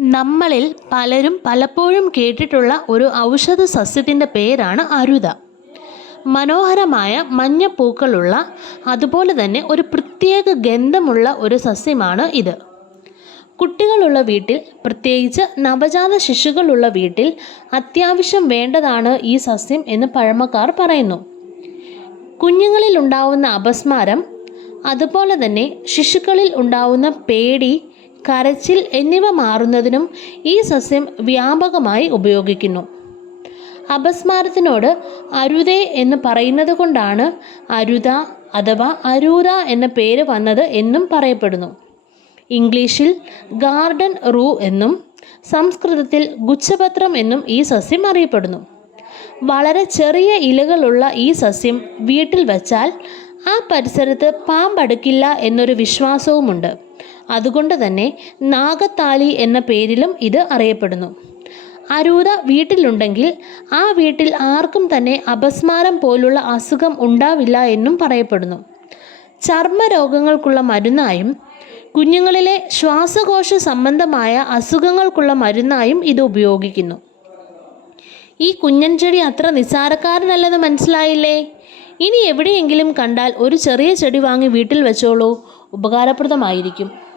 നമ്മളിൽ പലരും പലപ്പോഴും കേട്ടിട്ടുള്ള ഒരു ഔഷധ സസ്യത്തിന്റെ പേരാണ് അരുത. മനോഹരമായ മഞ്ഞ പൂക്കളുള്ള അതുപോലെ തന്നെ ഒരു പ്രത്യേക ഗന്ധമുള്ള ഒരു സസ്യമാണ് ഇത്. കുട്ടികളുള്ള വീട്ടിൽ പ്രത്യേകിച്ച് നവജാത ശിശുക്കളുള്ള വീട്ടിൽ അത്യാവശ്യം വേണ്ടതാണ് ഈ സസ്യം എന്ന് പഴമക്കാർ പറയുന്നു. കുഞ്ഞുങ്ങളിൽ ഉണ്ടാവുന്ന അപസ്മാരം അതുപോലെ തന്നെ ശിശുക്കളിൽ ഉണ്ടാവുന്ന പേടി കരച്ചിൽ എന്നിവ മാറുന്നതിനും ഈ സസ്യം വ്യാപകമായി ഉപയോഗിക്കുന്നു. അപസ്മാരത്തിനോട് അരുതേ എന്ന് പറയുന്നത് കൊണ്ടാണ് അരുത അഥവാ അരൂത എന്ന പേര് വന്നത് എന്നും പറയപ്പെടുന്നു. ഇംഗ്ലീഷിൽ ഗാർഡൻ റൂ എന്നും സംസ്കൃതത്തിൽ ഗുച്ഛപത്രം എന്നും ഈ സസ്യം അറിയപ്പെടുന്നു. വളരെ ചെറിയ ഇലകളുള്ള ഈ സസ്യം വീട്ടിൽ വച്ചാൽ ആ പരിസരത്ത് പാമ്പടുക്കില്ല എന്നൊരു വിശ്വാസവുമുണ്ട്. അതുകൊണ്ട് തന്നെ നാഗത്താലി എന്ന പേരിലും ഇത് അറിയപ്പെടുന്നു. അരൂത വീട്ടിലുണ്ടെങ്കിൽ ആ വീട്ടിൽ ആർക്കും തന്നെ അപസ്മാരം പോലുള്ള അസുഖം ഉണ്ടാവില്ല എന്നും പറയപ്പെടുന്നു. ചർമ്മരോഗങ്ങൾക്കുള്ള മരുന്നായും കുഞ്ഞുങ്ങളിലെ ശ്വാസകോശ സംബന്ധമായ അസുഖങ്ങൾക്കുള്ള മരുന്നായും ഇത് ഉപയോഗിക്കുന്നു. ഈ കുഞ്ഞൻ ചെടി അത്ര നിസ്സാരക്കാരനല്ലെന്ന് മനസ്സിലായില്ലേ? ഇനി എവിടെയെങ്കിലും കണ്ടാൽ ഒരു ചെറിയ ചെടി വാങ്ങി വീട്ടിൽ വെച്ചോളൂ. ഉപകാരപ്രദമായിരിക്കും.